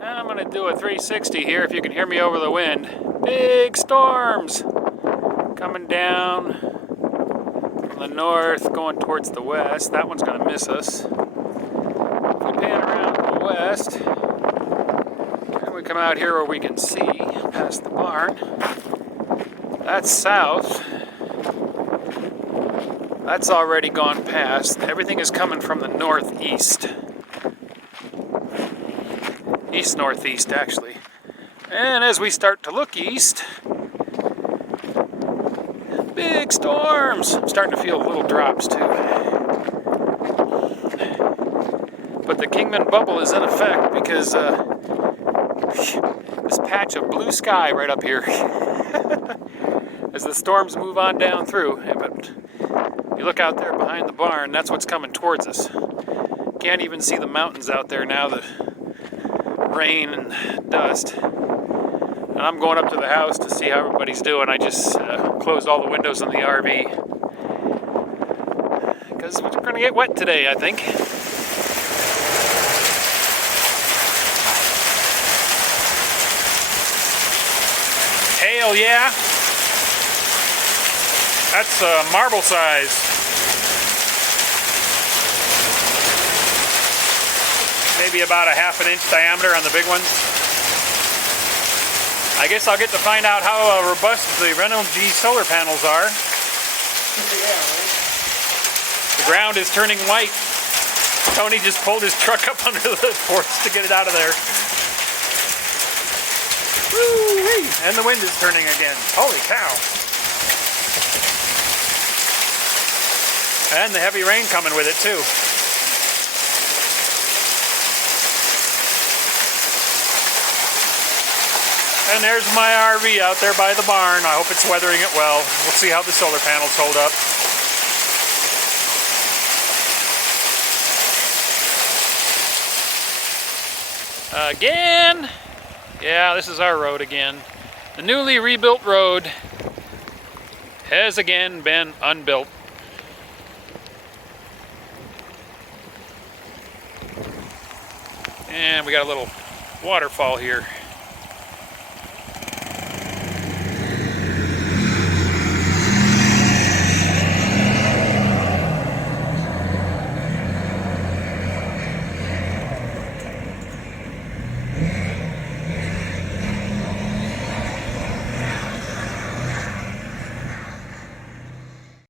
I'm going to do a 360 here if you can hear me over the wind. Big storms coming down from the north going towards the west. That one's going to miss us. If we pan around to the west, and we come out here where we can see past the barn. That's south. That's already gone past. Everything is coming from the northeast. East-northeast, actually. And as we start to look east, big storms. I'm starting to feel little drops, too. But the Kingman bubble is in effect because this patch of blue sky right up here as the storms move on down through. But you look out there behind the barn, that's what's coming towards us. Can't even see the mountains out there now, the rain and dust. And I'm going up to the house to see how everybody's doing. I just closed all the windows in the RV because we're going to get wet today, I think. Hail, yeah. That's marble size. Maybe about a ½ inch diameter on the big one. I guess I'll get to find out how robust the Reynolds G solar panels are. The ground is turning white. Tony just pulled his truck up under the porch to get it out of there. Woo-wee! And the wind is turning again. Holy cow. And the heavy rain coming with it too. And there's my RV out there by the barn. I hope it's weathering it well. We'll see how the solar panels hold up. Again? Yeah, this is our road again. The newly rebuilt road has again been unbuilt. And we got a little waterfall here.